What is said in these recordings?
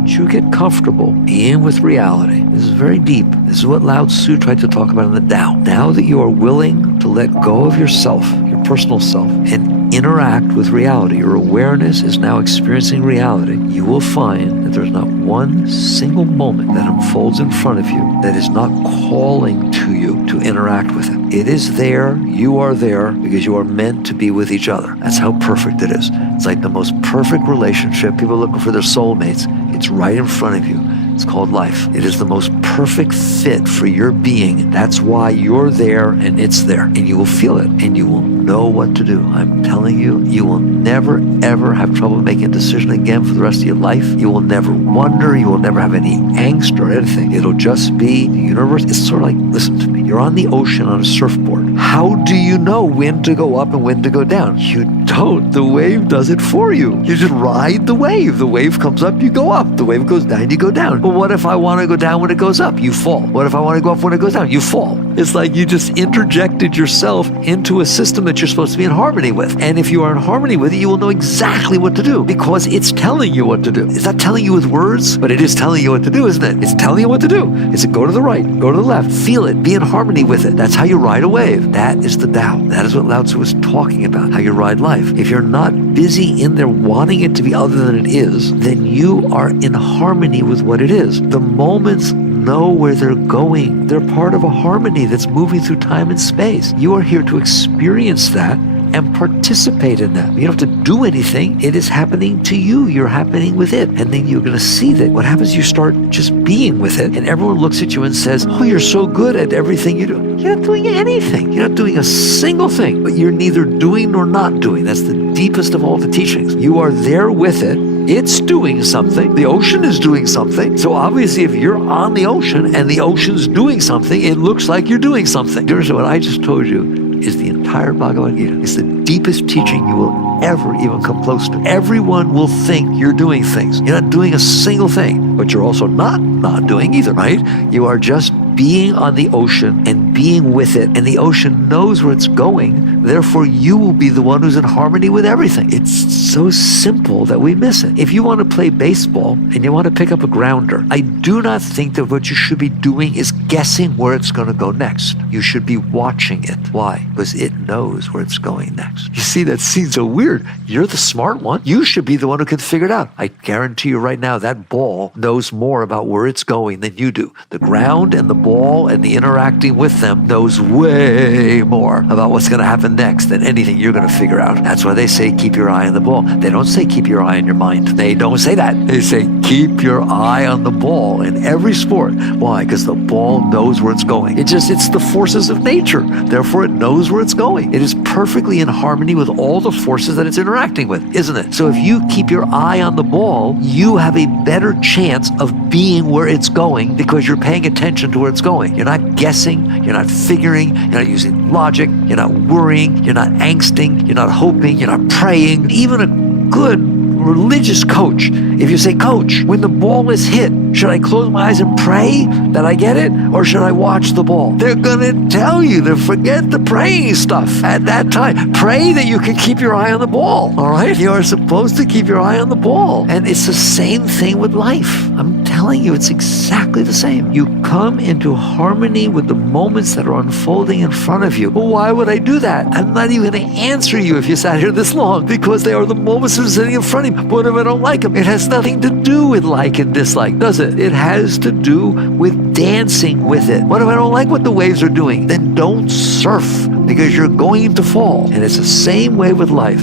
once you get comfortable being with reality, this is very deep. This is what Lao Tzu tried to talk about in the Tao. Now that you are willing to let go of yourself, your personal self, and interact with reality, your awareness is now experiencing reality, you will find that there's not one single moment that unfolds in front of you that is not calling to you to interact with it. It is there, you are there, because you are meant to be with each other. That's how perfect it is. It's like the most perfect relationship. People are looking for their soulmates. It's right in front of you. It's called life. It is the most perfect fit for your being. That's why you're there and it's there. And you will feel it and you will know what to do. I'm telling you, you will never, ever have trouble making a decision again for the rest of your life. You will never wonder. You will never have any angst or anything. It'll just be the universe. It's sort of like, listen to me. You're on the ocean on a surfboard. How do you know when to go up and when to go down? You don't. The wave does it for you. You just ride the wave. The wave comes up, you go up. The wave goes down, you go down. But what if I want to go down when it goes up? You fall. What if I want to go up when it goes down? You fall. It's like you just interjected yourself into a system that you're supposed to be in harmony with. And if you are in harmony with it, you will know exactly what to do because it's telling you what to do. It's not telling you with words, but it is telling you what to do, isn't it? It's telling you what to do. It's go to the right, go to the left, feel it, be in harmony with it. That's how you ride a wave. That is the Tao. That is what Lao Tzu was talking about, how you ride life. If you're not busy in there wanting it to be other than it is, then you are in harmony with what it is. The moments know where they're going. They're part of a harmony that's moving through time and space. You are here to experience that and participate in that. You don't have to do anything. It is happening to you. You're happening with it. And then you're going to see that. What happens, you start just being with it, and everyone looks at you and says, oh, you're so good at everything you do. You're not doing anything. You're not doing a single thing, but you're neither doing nor not doing. That's the deepest of all the teachings. You are there with it. It's doing something. The ocean is doing something. So obviously, if you're on the ocean and the ocean's doing something, it looks like you're doing something. Here's what I just told you is the entire Bhagavad Gita. It's the deepest teaching you will ever even come close to. Everyone will think you're doing things. You're not doing a single thing, but you're also not doing either, right? You are just being on the ocean and being with it, and the ocean knows where it's going. Therefore, you will be the one who's in harmony with everything. It's so simple that we miss it. If you want to play baseball and you want to pick up a grounder, I do not think that what you should be doing is guessing where it's going to go next. You should be watching it. Why? Because it knows where it's going next. You see, that seems so weird. You're the smart one. You should be the one who can figure it out. I guarantee you right now, that ball knows more about where it's going than you do. The ground and the ball and the interacting with them knows way more about what's going to happen next than anything you're going to figure out. That's why they say keep your eye on the ball. They don't say keep your eye on your mind. They don't say that. They say keep your eye on the ball in every sport. Why? Because the ball knows where it's going. It's the forces of nature. Therefore, it knows where it's going. It is perfectly in harmony with all the forces that it's interacting with, isn't it? So if you keep your eye on the ball, you have a better chance of being where it's going because you're paying attention to where it's going. You're not guessing, you're not figuring, you're not using logic, you're not worrying, you're not angsting, you're not hoping, you're not praying. Even a good religious coach, if you say, Coach, when the ball is hit, should I close my eyes and pray that I get it, or should I watch the ball? They're gonna tell you to forget the praying stuff at that time. Pray that you can keep your eye on the ball, all right? You are supposed to keep your eye on the ball. And it's the same thing with life. I'm telling you, it's exactly the same. You come into harmony with the moments that are unfolding in front of you. Well, why would I do that? I'm not even gonna answer you if you sat here this long, because they are the moments that are sitting in front of you. What if I don't like them? It has nothing to do with like and dislike, does it? It has to do with dancing with it. What if I don't like what the waves are doing? Then don't surf, because you're going to fall. And it's the same way with life.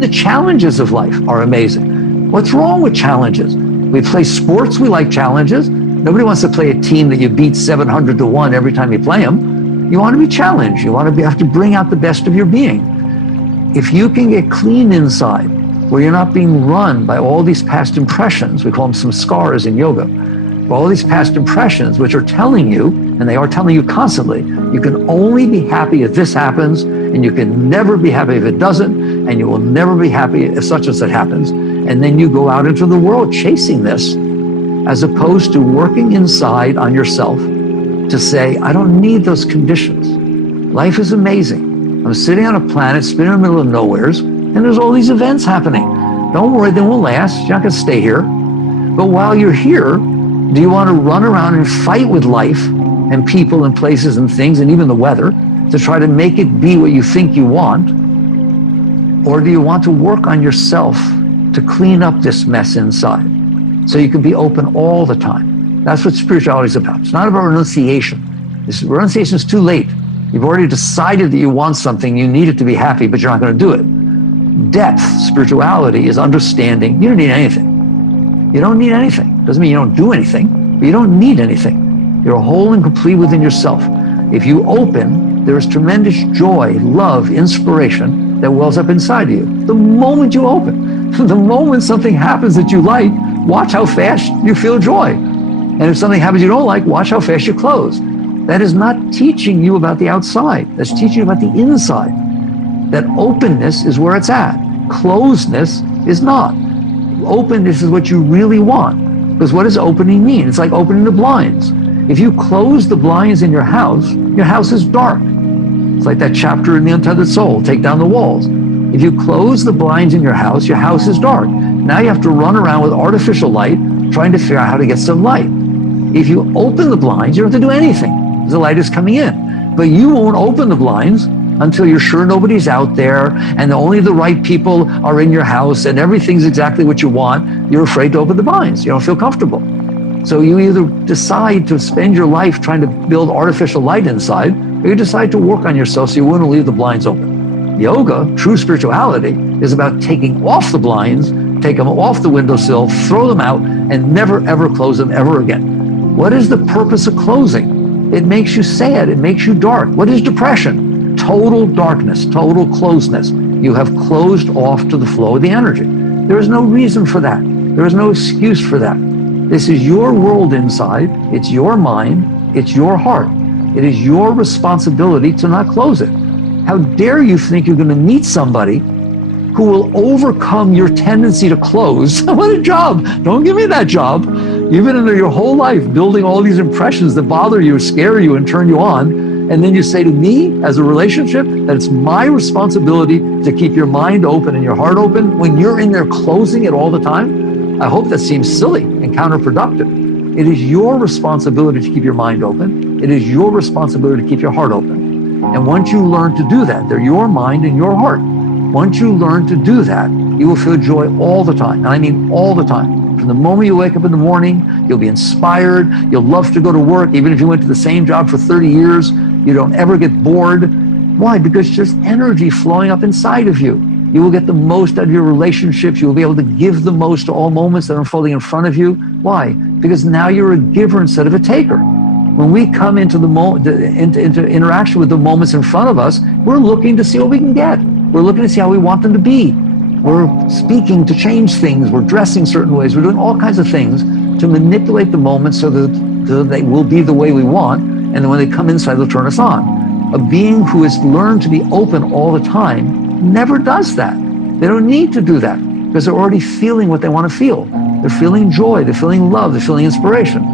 The challenges of life are amazing. What's wrong with challenges? We play sports, we like challenges. Nobody wants to play a team that you beat 700 to 1 every time you play them. You want to be challenged. You want to have to bring out the best of your being. If you can get clean inside, where you're not being run by all these past impressions, we call them some scars in yoga, all these past impressions which are telling you, and they are telling you constantly, you can only be happy if this happens, and you can never be happy if it doesn't, and you will never be happy if such and such happens. And then you go out into the world chasing this, as opposed to working inside on yourself to say, I don't need those conditions. Life is amazing. I'm sitting on a planet, spinning in the middle of nowheres, and there's all these events happening. Don't worry, they won't last. You're not going to stay here. But while you're here, do you want to run around and fight with life and people and places and things and even the weather to try to make it be what you think you want? Or do you want to work on yourself to clean up this mess inside so you can be open all the time? That's what spirituality is about. It's not about renunciation. Renunciation is too late. You've already decided that you want something, you need it to be happy, but you're not going to do it. Depth, spirituality, is understanding you don't need anything. You don't need anything. Doesn't mean you don't do anything, but you don't need anything. You're whole and complete within yourself. If you open, there is tremendous joy, love, inspiration that wells up inside of you. The moment you open, the moment something happens that you like, watch how fast you feel joy. And if something happens you don't like, watch how fast you close. That is not teaching you about the outside. That's teaching you about the inside. That openness is where it's at. Closedness is not. Openness is what you really want. Because what does opening mean? It's like opening the blinds. If you close the blinds in your house is dark. It's like that chapter in The Untethered Soul, take down the walls. If you close the blinds in your house is dark. Now you have to run around with artificial light, trying to figure out how to get some light. If you open the blinds, you don't have to do anything. The light is coming in. But you won't open the blinds until you're sure nobody's out there and only the right people are in your house and everything's exactly what you want. You're afraid to open the blinds. You don't feel comfortable. So you either decide to spend your life trying to build artificial light inside, or you decide to work on yourself so you wouldn't leave the blinds open. Yoga, true spirituality, is about taking off the blinds, take them off the windowsill, throw them out, and never ever close them ever again. What is the purpose of closing? It makes you sad. It makes you dark. What is depression? Total darkness, total closeness. You have closed off to the flow of the energy. There is no reason for that. There is no excuse for that. This is your world inside. It's your mind. It's your heart. It is your responsibility to not close it. How dare you think you're going to meet somebody who will overcome your tendency to close? What a job. Don't give me that job. You've been in there your whole life building all these impressions that bother you, scare you, and turn you on. And then you say to me, as a relationship, that it's my responsibility to keep your mind open and your heart open when you're in there closing it all the time? I hope that seems silly and counterproductive. It is your responsibility to keep your mind open. It is your responsibility to keep your heart open. And once you learn to do that, they're your mind and your heart. Once you learn to do that, you will feel joy all the time. And I mean all the time. From the moment you wake up in the morning, you'll be inspired. You'll love to go to work. Even if you went to the same job for 30 years, you don't ever get bored. Why? Because there's energy flowing up inside of you. You will get the most out of your relationships. You will be able to give the most to all moments that are unfolding in front of you. Why? Because now you're a giver instead of a taker. When we come into into interaction with the moments in front of us, we're looking to see what we can get. We're looking to see how we want them to be. We're speaking to change things. We're dressing certain ways. We're doing all kinds of things to manipulate the moments so that they will be the way we want. And then when they come inside, they'll turn us on. A being who has learned to be open all the time never does that. They don't need to do that because they're already feeling what they want to feel. They're feeling joy. They're feeling love. They're feeling inspiration.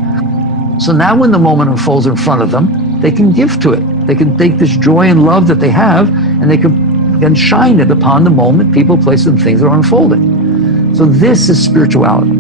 So now when the moment unfolds in front of them, they can give to it. They can take this joy and love that they have and they can shine it upon the moment, people, places, and things that are unfolding. So this is spirituality.